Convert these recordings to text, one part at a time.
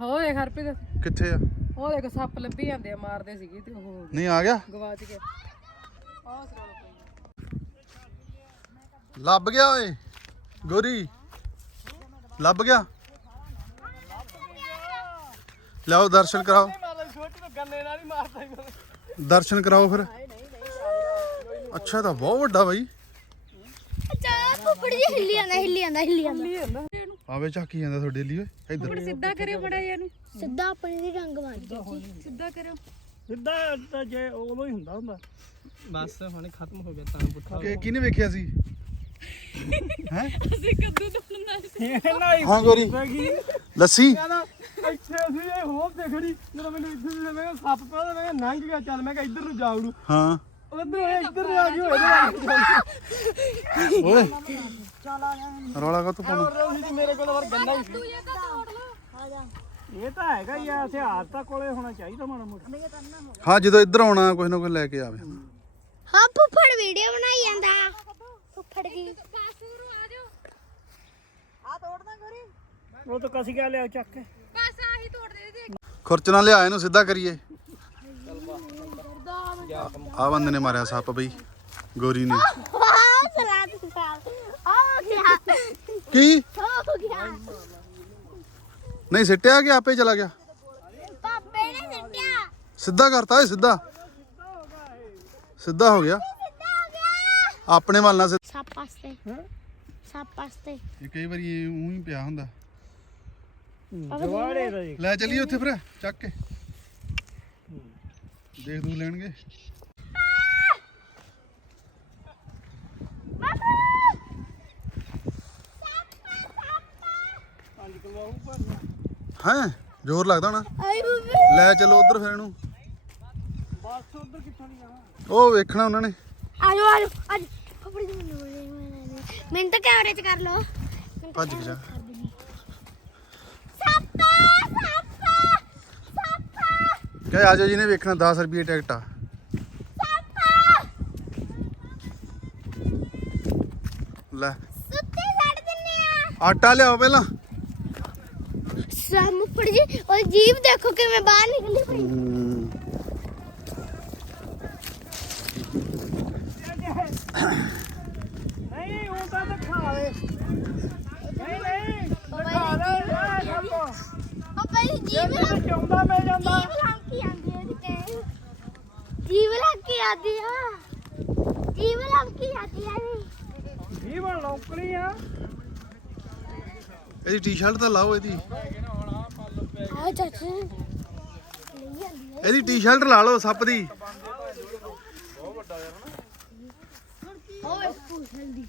ਹੋ ਦੇਖ ਹਰਪ੍ਰੀਤ। ਕਿੱਥੇ ਆ? ਉਹ ਦੇਖ ਸੱਪ ਲੱਭੀ ਜਾਂਦੇ ਆ ਮਾਰਦੇ ਸੀਗੇ ਤੇ ਉਹ ਨਹੀਂ ਆ ਗਿਆ? ਗਵਾਚ ਗਿਆ ਆਹ ਸਰੋਲ ਲੱਭ ਗਿਆ ਓਏ ਗੋਰੀ। ਲੱਭ ਗਿਆ? ਲਿਆਓ ਦਰਸ਼ਨ ਕਰਾਓ। ਦਰਸ਼ਨ ਕਰਾਓ ਫਿਰ। ਅੱਛਾ ਤਾਂ ਬਹੁਤ ਵੱਡਾ ਬਾਈ। ਚਾਹ ਫੁੱਫੜ ਜੀ ਹਿੱਲੀ ਜਾਂਦਾ ਹਿੱਲੀ ਜਾਂਦਾ। ਹਿੱਲੀ ਜਾਂਦਾ। ਆਵੇ ਝਾਕੀ ਜਾਂਦਾ ਤੁਹਾਡੇ ਲਈ ਓਏ ਇੱਧਰ। ਸਿੱਧਾ ਕਰਿਓ ਬੜਾ ਜਿਹਾ ਨੂੰ ਸਿੱਧਾ ਆਪਣੇ ਦੀ ਰੰਗ ਬਣ ਗਈ ਸਿੱਧਾ ਕਰਿਓ। ਸਿੱਧਾ ਤਾਂ ਜੇ ਉਦੋਂ ਹੀ ਹੁੰਦਾ ਹੁੰਦਾ। ਬਸ ਹੁਣ ਖਤਮ ਹੋ ਗਿਆ ਤਾਂ ਪੁੱਠਾ ਕਿ ਕਿਹਨੇ ਵੇਖਿਆ ਸੀ? ਹੈ? ਅਸੀਂ ਕੱਦੂ ਤੋੜਨਾ ਸੀ। ਇਹਨਾਂ ਹੀ ਹਾਂ ਗੋਰੀ। ਗਈ। ਲੱਸੀ? ਕਹਿੰਦਾ ਇੱਥੇ ਅਸੀਂ ਇਹ ਹੋਰ ਦੇਖੜੀ ਜਦੋਂ ਮੈਨੂੰ ਇੱਥੇ ਸੀ ਮੈਂ ਕਿਹਾ ਸੱਪ ਪਿਆ ਤੇ ਮੈਂ ਕਿਹਾ ਲੰਘ ਗਿਆ ਚੱਲ ਮੈਂ ਕਿਹਾ ਇੱਧਰ ਨੂੰ ਜਾਉੜੂ ਹਾਂ। ਉਧਰ ਇੱਧਰ ਨੂੰ ਆ ਗਈ ਹੋਏ ਓਏ। ਰੌਲਾ ਕਾ ਤੂੰ ਪਾਉਣਾ? ਤੇ ਮੇਰੇ ਕੋਲ ਵਰ ਗੰਦਾ ਹੀ ਸੀ। ਇਹ ਤਾਂ ਹੈਗਾ ਹੀ ਆ ਹਥਿਆਰ ਤਾਂ ਕੋਲੇ ਹੋਣਾ ਚਾਹੀਦਾ ਮਾੜਾ ਮੋਟਾ। ਹਾਂ ਜਦੋਂ ਇੱਧਰ ਆਉਣਾ ਕੋਈ ਨਾ ਕੋਈ ਲੈ ਕੇ ਆਵੇ। ਹਾਂ ਫੁੱਫੜ ਵੀਡੀਓ ਬਣਾਈ ਜਾਂਦਾ। ਫੁੱਫੜ ਦੀ ਉਹ ਤਾਂ ਕਸੀ ਗਿਆ ਲਿਆ ਚੱਕ ਕੇ। ਬਸ ਆਹੀ ਤੋੜ ਦੇ ਦੇ ਖੁਰਚਣਾ ਲਿਆ ਇਹਨੂੰ ਸਿੱਧਾ ਕਰੀਏ। ਆ ਬੰਦੇ ਨੇ ਮਾਰਿਆ ਸੱਪ ਬਈ ਗੋਰੀ ਨੇ ਵਾਹ ਸਲਾਦ ਸਾਹਿਬ ਆ ਗਿਆ ਕੀ? ਹੋ ਗਿਆ। ਨਹੀਂ ਸਿੱਟਿਆ ਕਿ ਆਪੇ ਚਲਾ ਗਿਆ? ਪਾਪੇ ਨੇ ਸਿੱਟਿਆ। ਸਿੱਧਾ ਕਰਤਾ ਏ ਸਿੱਧਾ। ਸਿੱਧਾ ਹੋ ਗਿਆ। ਸਿੱਧਾ ਹੋ ਗਿਆ। ਆਪਣੇ ਵੱਲ ਨਾਲ ਸਿੱਧਾ- ਸੱਪ ਵਾਸਤੇ। ਸੱਪ ਵਾਸਤੇ। ਇਹ ਕਈ ਵਾਰੀ ਉਹ ਹੀ ਪਿਆ ਹੁੰਦਾ। ਜਵਾੜੇ ਦਾ ਜੀ। ਲੈ ਚੱਲੀਏ ਉੱਥੇ ਫਿਰ ਚੱਕ ਕੇ। ਦੇਖ ਦੂ ਲੈਣਗੇ। ਹੈ? ਜ਼ੋਰ ਲੱਗਦਾ ਨਾ ਆਈ ਬੁੱਬੇ ਲੈ ਚਲੋ ਉਧਰ ਫਿਰ ਇਹਨੂੰ। ਬਸ ਉਧਰ ਕਿੱਥੋਂ ਨਹੀਂ ਜਾਣਾ ਉਹ ਵੇਖਣਾ ਉਹਨਾਂ ਨੇ। ਆਜੋ ਆਜੋ ਅੱਜ ਫੁੱਫੜ ਜੀ ਮੈਨੂੰ ਬੋਲੇ ਮੈਨੂੰ ਤਾਂ ਕੈਮਰੇ 'ਚ ਕਰ ਲਓ। ਭੱਜ ਕੇ ਜਾ। ਸੱਪ ਸੱਪ ਸੱਪ ਕਹੇ ਆਜੋ ਜੀ ਨੇ ਵੇਖਣਾ 10 ਰੁਪਏ ਟਿਕਟ ਆ। ਲੈ। ਸੁੱਤੇ ਛੱਡ ਦਿੰਨੇ ਆ। ਆਟਾ ਲਿਆਓ ਪਹਿਲਾਂ। ਸਾਮ ਫੁੱਫੜ ਜੀ ਉਹ ਜੀਭ ਦੇਖੋ ਕਿਵੇਂ ਬਾਹਰ ਨਿਕਲੀ ਪਈ ਨਹੀਂ ਉਹ ਤਾਂ ਦਿਖਾ ਦੇ। ਨਹੀਂ ਨਹੀਂ ਦਿਖਾ ਦੇ ਜਾਂਦਾ ਆਂਦੀ ਹੈ ਤੇ। ਆਂਦੀ ਆ ਲੰਕੀ ਆਂਦੀ ਆ। ਨੀ। ਜੀਵਨ ਲੌਕਣੀ ਆ। ਇਹਦੀ ਟੀ-ਸ਼ਰਟ ਤਾਂ ਲਾਓ ਇਹਦੀ। ਚਾਚਾ ਆਂਦੀ ਇਹਦੀ ਟੀ-ਸ਼ਰਟ ਲਾ ਲਓ ਸੱਪ ਦੀ। ਓਏ ਪੁੱਛਣ ਦੀ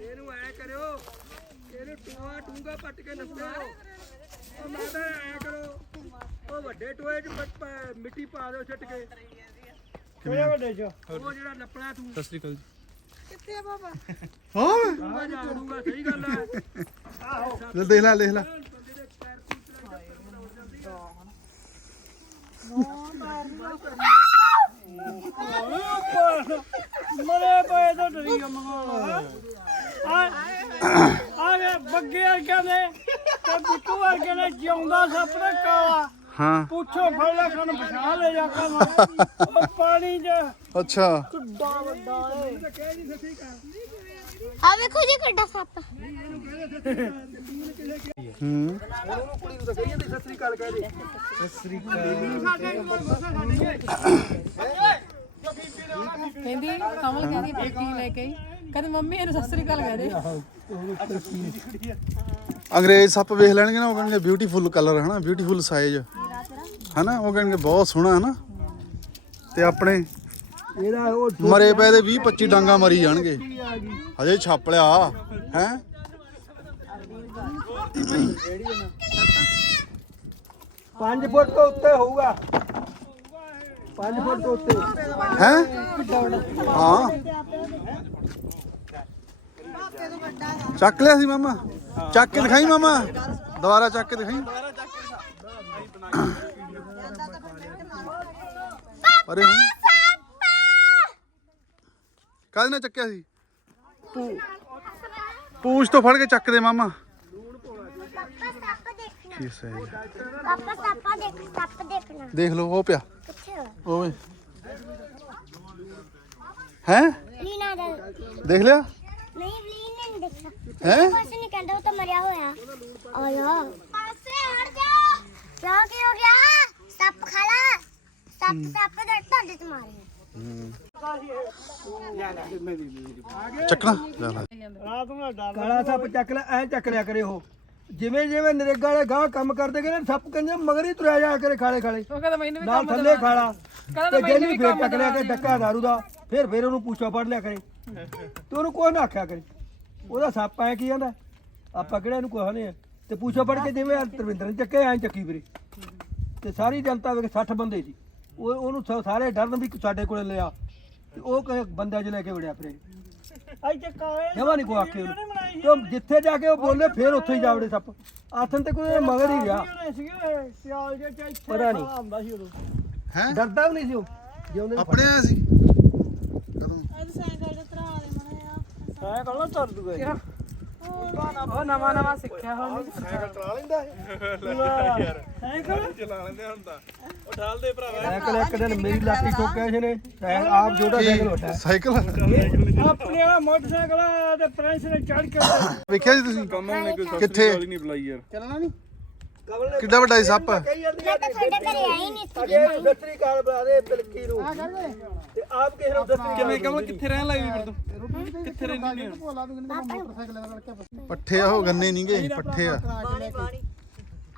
ਇਹਨੂੰ ਐ ਕਰਿਓ ਇਹਨੂੰ ਟੂਆ ਟੂੰਗਾ ਪੱਟ ਕੇ ਨੱਪਿਓ ਉਹ ਮੈਂ ਤਾਂ ਐ ਕਰੋ। ਉਹ ਵੱਡੇ ਟੋਏ 'ਚ ਪ- ਪ- ਮਿੱਟੀ ਪਾ ਦਿਓ ਛੱਟ ਕੇ। ਕਿਹੜੇ ਵੱਡੇ 'ਚ ਉਹ ਜਿਹੜਾ ਨੱਪਣਾ ਤੂੰ। ਸਤਿ ਸ੍ਰੀ ਅਕਾਲ ਹਾਂ ਟੂਆ ਜਾਣੂਗਾ ਸਹੀ ਗੱਲ ਹੈ ਲੈ ਦੇਖ ਲੈ ਦੇਖ ਲੈ ਮਰੇ ਪਏ ਤਾਂ ਡਰੀ ਮੰਗਾਉਣਾ ਆ ਆ ਵੇ ਬੱਗੇ ਵਰਗੇ ਨੇ ਤੇ ਬਿੱਟੂ ਵਰਗੇ ਨੇ ਜਿਉਂਦਾ ਸੱਪ ਨੇ ਕਾਲਾ ਹਾਂ। ਪੁੱਛੋ ਫੜ ਲੈ ਸਾਨੂੰ ਪਛਾਣ ਲੈ ਜਾ ਕੇ ਉਹ ਪਾਣੀ 'ਚ ਅੱਛਾ। ਕਿੱਡਾ ਵੱਡਾ ਏ। ਆ ਵੇਖੋ ਜੀ ਕਿੱਡਾ ਸੱਪ ਹੂੰ। ਕਹਿੰਦੀ ਕਮਲ ਕਹਿੰਦੀ ਪੇਟੀ ਲੈ ਕੇ ਕਹਿੰਦੀ ਮੰਮੀ ਇਹਨੂੰ ਸਤਿ ਸ੍ਰੀ ਅਕਾਲ ਕਹਿ ਦੇ। ਅੰਗਰੇਜ਼ ਸੱਪ ਵੇਖ ਲੈਣਗੇ ਨਾ ਉਹ ਕਹਿਣਗੇ ਬਿਊਟੀਫੁਲ ਕਲਰ ਹਨਾ ਬਿਊਟੀਫੁਲ ਸਾਈਜ਼ ਹਨਾ ਉਹ ਕਹਿਣਗੇ ਬਹੁਤ ਸੋਹਣਾ ਹਨਾ। ਤੇ ਆਪਣੇ ਇਹਦਾ ਉਹ ਮਰੇ ਪਏ ਦੇ 20 25 ਡਾਂਗਾ ਮਰੀ ਜਾਣਗੇ। ਹਜੇ ਛਾਪ ਲਿਆ ਹੈ? ਪੰਜ ਫੁੱਟ ਤੋਂ ਉੱਤੇ ਹੋਊਗਾ। 5 ਫੁੱਟ ਤੋਂ ਉੱਤੇ। ਹੈ? ਹਾਂ। ਚੱਕ ਲਿਆ ਸੀ ਮਾਮਾ। ਚੱਕ ਕੇ ਦਿਖਾਈ ਮਾਮਾ। ਦੁਬਾਰਾ ਚੱਕ ਕੇ ਦਿਖਾਈ। ਅਰੇ ਹੁਣ ਕਾਹਦੇ ਨਾਲ ਚੱਕਿਆ ਸੀ ਪੂ- ਪੂਛ ਤੋਂ ਫੜ ਕੇ ਚੱਕ ਦੇ ਮਾਮਾ ਬਿਊਟੀ ਸਾਈਜ਼ ਪਾਪਾ ਸੱਪਾ ਦੇਖ ਸੱਪ ਦੇਖਣਾ ਦੇਖ ਲਓ ਉਹ ਪਿਆ ਕਿੱਥੇ ਹੋ ਓਏ ਹੈ ਲੀਨਾ ਦਾ ਦੇਖ ਲਿਆ ਨਹੀਂ ਲੀਨਾ ਨਹੀਂ ਦੇਖਿਆ ਹੈ ਕੁਛ ਨਹੀਂ ਕਹਿੰਦਾ ਉਹ ਤਾਂ ਮਰਿਆ ਹੋਇਆ ਆਇਆ ਪਾਸੇ ਹਟ ਜਾ ਕਿਆ ਕੀ ਹੋ ਗਿਆ ਸੱਪ ਖਾ ਲਾ ਸੱਪ ਸੱਪ ਦੇ ਤੁਹਾਡੇ ਤੇ ਮਾਰੇ ਚੱਕਣਾ? ਲੈ ਲੈ। ਕਾਲਾ ਸੱਪ ਚੱਕ ਲੈ ਐ ਚੱਕ ਲਿਆ ਕਰੇ ਉਹ। ਜਿਵੇਂ ਜਿਵੇਂ ਨਰੇਗਾ ਵਾਲੇ ਗਾਹ ਕੰਮ ਕਰਦੇ ਗਏ ਨਾ ਸੱਪ ਕਹਿੰਦੇ ਮਗਰ ਹੀ ਤੁਰਿਆ ਜਾ ਕਰੇ ਖਾਲੇ ਖਾਲੇ। ਉਹ ਕਹਿੰਦਾ ਮੈਨੂੰ ਵੀ ਨਾਲ ਕੰਮ ਥੱਲੇ ਖਾਲਾ। ਕਹਿੰਦਾ ਤੇ ਵੀ ਫੇਰ ਚੱਕ ਲਿਆ ਕੇ ਡੱਕਾ ਦਾਰੂ ਦਾ। ਫਿਰ ਫਿਰ ਉਹਨੂੰ ਪੁੱਛਾ ਪੜ ਲਿਆ ਕਰੇ। ਤੇ ਉਹਨੂੰ ਕੋਈ ਨਾ ਆਖਿਆ ਕਰੇ। ਉਹਦਾ ਸੱਪ ਐ ਕੀ ਕਹਿੰਦਾ? ਆਪਾਂ ਕਿਹੜਾ ਇਹਨੂੰ ਕਹਾਣੇ ਆ? ਤੇ ਪੁੱਛਾ ਪੜ ਕੇ ਜਿਵੇਂ ਤਰਵਿੰਦਰ ਨੇ ਚੱਕੇ ਐ ਚੱਕੀ ਵੀਰੇ ਤੇ ਸਾਰੀ ਜਨਤਾ ਵੇਖ 60 ਬੰਦੇ ਸੀ। ਉਹ ਉਹਨੂੰ ਸ- ਸਾਰੇ ਡਰਨ ਵੀ ਸਾਡੇ ਕੋਲੇ ਲਿਆ। ਤੇ ਉਹ ਕਹੇ ਬੰਦਿਆਂ 'ਚ ਲੈ ਕੇ ਵੜਿਆ ਪਰੇ ਜਮਾ ਨਹੀਂ ਕੋ ਆਖੇ ਉਹਨੂੰ। ਤੇ ਉਹ ਜਿੱਥੇ ਜਾ ਕੇ ਉਹ ਬੋਲੇ ਫਿਰ ਉੱਥੇ ਹੀ ਜਾ ਵੜੇ ਸੱਪ। ਆਥਨ ਤੇ ਕੋਈ ਮਗਰ ਹੀ ਗਿਆ। ਪਤਾ ਨਹੀਂ। ਹੈ? ਡਰਦਾ ਵੀ ਨਹੀਂ ਸੀ ਉਹ। ਜੇ ਉਹਨੇ ਆਪਣੇ ਆਇਆ ਸੀ? ਕਦੋਂ? ਉਹ ਨਵਾਂ ਨਵਾਂ ਸਿੱਖਿਆ ਹੁਣ ਸਾਈਕਲ ਇੱਕ ਦਿਨ ਮੇਰੀ ਲਾਤੀ ਠੋਕਿਆ ਸੀ ਨੇ ਸਾਈਕਲ ਆਪ ਜੋੜਾ ਸਾਈਕਲ ਵੱਡਾ ਸਾਈਕਲ। ਆਪਣੇ ਵਾਲਾ ਮੋਟਰਸਾਈਕਲ ਤੇ ਪ੍ਰਾਈਸ ਨੇ ਚੜ ਕੇ ਵੇਖਿਆ ਜੀ ਤੁਸੀਂ? ਕਿੱਥੇ? ਚੱਲਣਾ ਨਹੀਂ ਕਮਲ ਨੇ ਕਿੱਡਾ ਵੱਡਾ ਸੀ ਸੱਪ? ਕਹੀ ਜਾਂਦੀ ਮੈਂ ਤਾਂ ਤੁਹਾਡੇ ਘਰੇ ਆਈ ਨਹੀਂ ਸੀ ਅਗੇ ਸਤਰੀ ਕਾਲ ਬਣਾ ਦੇ ਪਿਲਕੀ ਨੂੰ। ਤੇ ਆਪ ਕਿਸੇ ਨੂੰ ਸਤਰੀ ਕਿਵੇਂ ਕਮਲ ਕਿੱਥੇ ਰਹਿਣ ਲੱਗੀ ਫਿਰ ਤੂੰ? ਕਿੱਥੇ ਰਹਿੰਦੀ ਨੇ ਪੱਠੇ ਆ? ਉਹ ਗੰਨੇ ਨਹੀਂ ਗਏ ਪੱਠੇ ਆ।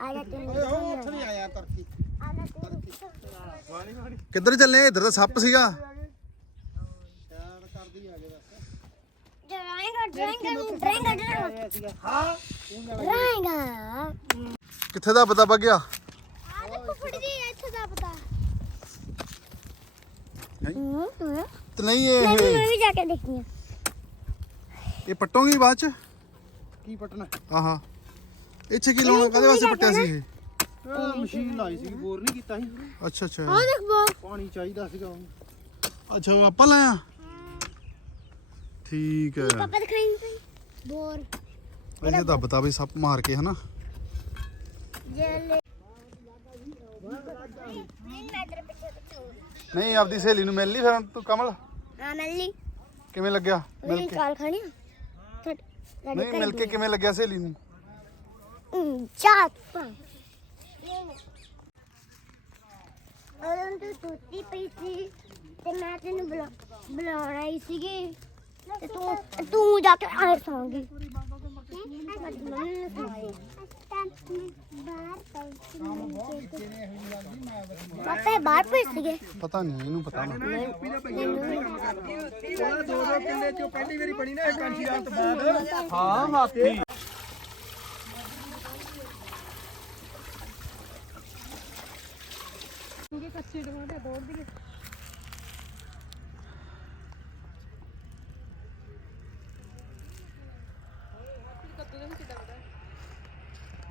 ਆ ਜਾ ਤੂੰ। ਉੱਥੇ ਨਹੀਂ ਆਇਆ ਤਰਕੀ। ਆ ਜਾ ਤੂੰ। ਕਿੱਧਰ ਚੱਲੇ? ਇੱਧਰ ਤਾਂ ਸੱਪ ਸੀਗਾ। ਡਰਾਏਗਾ ਡਰਾਏਗਾ ਡਰਾਏਗਾ ਹਾਂ। ਡਰਾਏਗਾ। ਕਿੱਥੇ ਦਾ ਪਤਾ ਲੱਗਿਆ ਆ ਦੇਖੋ ਫੁੱਟ ਦੀ ਇੱਥੇ ਦਾ ਪਤਾ। ਨਹੀਂ। ਹੂੰ ਹੂੰ ਤੇ ਨਹੀਂ ਮੈਂ ਇਹ। ਵੀ- ਮੈਂ ਵੀ ਜਾ ਕੇ ਦੇਖੀ ਆ ਇਹ ਪੱਟੋਗੀ ਬਾਅਦ ਚ? ਕੀ ਪਟਣਾ? ਆਹਾ। ਇੱਥੇ ਕੀ ਲਾਉਣਾ? ਕਦੇ ਵਾਸਤੇ ਪੱਟਿਆ ਸੀ ਇਹ? ਮਸ਼ੀਨ ਲਾਈ ਸੀ ਬੋਰ ਨਹੀਂ ਕੀਤਾ ਸੀ ਅੱਛਾ ਅੱਛਾ। ਆ ਦੇਖ ਬੋ ਪਾਣੀ ਚਾਹੀਦਾ ਸੀਗਾ ਉਹਨੂੰ। ਅੱਛਾ ਉਹ ਆਪਾਂ ਲਾਇਆ? ਠੀਕ ਹੈ। ਪਾਪਾ ਦਿਖਾਈ ਬੋਰ। ਇਹਨੇ ਤਾਂ ਬਤਾ ਵੀ ਸੱਪ ਮਾਰ ਕੇ ਹਨਾ? ਨਹੀਂ ਹੋ ਆਪਦੀ ਸਹੇਲੀ ਨੂੰ ਮਿਲ ਲਈ ਫਿਰ ਤੂੰ ਕਮਲ? ਹਾਂ ਮਿਲੀ ਕਿਵੇਂ ਲੱਗਿਆ ਮਿਲ ਕੇ? ਚਾਲ ਖਾਣੀ ਨਹੀਂ ਮਿਲ ਕੇ ਕਿਵੇਂ ਲੱਗਿਆ ਸਹੇਲੀ ਨੂੰ? ਚਾਰ ਪੰਜ ਉਹਨਾਂ ਤੋਂ ਟੁੱਟੀ ਪਈ ਸੀ ਤੇ ਮੈਂ ਤੈਨੂੰ ਬੁਲਾ ਬੁਲਾਉਣ ਸੀਗੀ। ਤੇ ਤੂੰ ਤੂੰ ਜਾ ਕੇ ਆਏ ਸੌਂਗੀ ਪਾਪੇ ਬਾਹਰ ਪਈ ਸੀਗੇ। ਪਤਾ ਨਹੀਂ ਇਹਨੂੰ ਪਤਾ ਨਾ। ਉਹਦਾ ਦੋ ਦੋ ਕਿੱਲੇ ਚੋਂ ਪਹਿਲੀ ਵਾਰੀ ਬਣੀ ਨਾ ਕਾਂਸ਼ੀ ਰਾਤ ਬਾਅਦ ਹਾਂ ਹਾਥੀ ਕੱਚੇ ਟਮਾਟਰ ਤੋੜ ਦੀਏ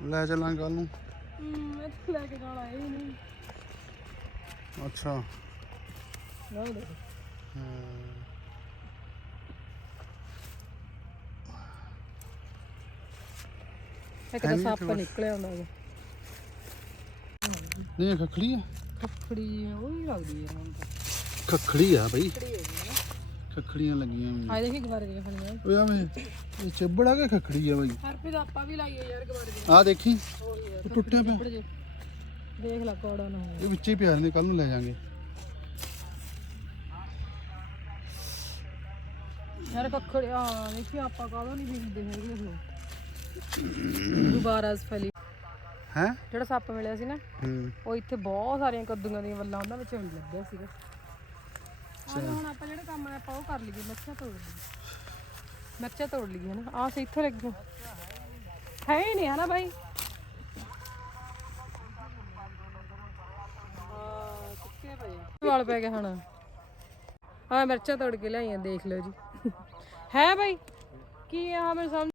ਲੈ ਚੱਲਾਂਗੇ ਕੱਲ ਨੂੰ। ਮੈਂ ਤਾਂ ਲੈ ਕੇ ਜਾਣਾ ਇਹ ਨਹੀਂ। ਅੱਛਾ। ਨਾ ਦੇ ਇੱਕ ਤਾਂ ਸੱਪ ਨਿਕਲਿਆ ਹੁੰਦਾ ਉਹ ਨਹੀਂ ਖਖੜੀ ਆ। ਖੜੀ ਉਹ ਹੀ ਲੱਗਦੀ ਯਾਰ ਮੈਨੂੰ ਤਾਂ। ਖਖੜੀ ਆ ਬਈ। ਖਖੜੀਆਂ ਲੱਗੀਆਂ ਹੋਈਆਂ। ਆ ਦੇਖੀ ਗਵਾਰੇ ਦੀਆਂ ਫਲੀਆਂ ਓਏ ਆਵੇਂ ਇਹ ਚੱਬੜਾ ਕੇ ਖਖੜੀ ਆ ਬਈ? ਹਰਪ੍ਰੀਤ ਆਪਾਂ ਵੀ ਲਾਈਏ ਯਾਰ ਗਵਾਰੇ ਦੇ ਆ ਦੇਖੀ ਇਹ ਟੁੱਟਿਆ ਪਿਆ। ਦੇਖ ਲੈ ਕੋੜਾ ਨਾ ਇਹ ਵਿੱਚ ਹੀ ਪਿਆ ਨੇ ਕੱਲ ਨੂੰ ਲੈ ਜਾਾਂਗੇ। ਯਾਰ ਕੱਖੜ ਆ ਦੇਖੀ ਆਪਾਂ ਕਾਹਦੋਂ ਨਹੀਂ ਬੀਜਦੇ ਹੈਗੇ ਉਹ ਦੁਬਾਰਾ ਫਲੀ ਹੈ? ਜਿਹੜਾ ਸੱਪ ਮਿਲਿਆ ਸੀ ਨਾ ਹੂੰ। ਉਹ ਇੱਥੇ ਬਹੁਤ ਸਾਰੀਆਂ ਕੱਦੂਆਂ ਦੀਆਂ ਵੱਲਾਂ ਉਹਨਾਂ ਵਿੱਚ ਵੀ ਲੱਗਿਆ ਸੀਗਾ। ਆਹ ਹੁਣ ਆਪਾਂ ਜਿਹੜੇ ਕੰਮ ਆ ਆਪਾਂ ਉਹ ਕਰ ਲਈਏ ਮਿਰਚਾਂ ਤੋੜ ਲਈਏ। ਮਿਰਚਾਂ ਤੋੜ ਲਈਏ ਹਨਾ ਆਹ ਸੇ ਇੱਥੇ ਲੱਗਿਆ ਹੈ ਹੀ ਨਹੀਂ ਹਨਾ ਬਾਈ? ਵਾਲ ਪੈ ਗਏ ਹੁਣ। ਹਾਂ ਮਿਰਚਾਂ ਤੋੜ ਕੇ ਲਿਆਈਆਂ, ਦੇਖ ਲਓ ਜੀ। ਹੈ ਬਾਈ? ਕੀ ਆ ਮੈਨੂੰ ਸਮਝ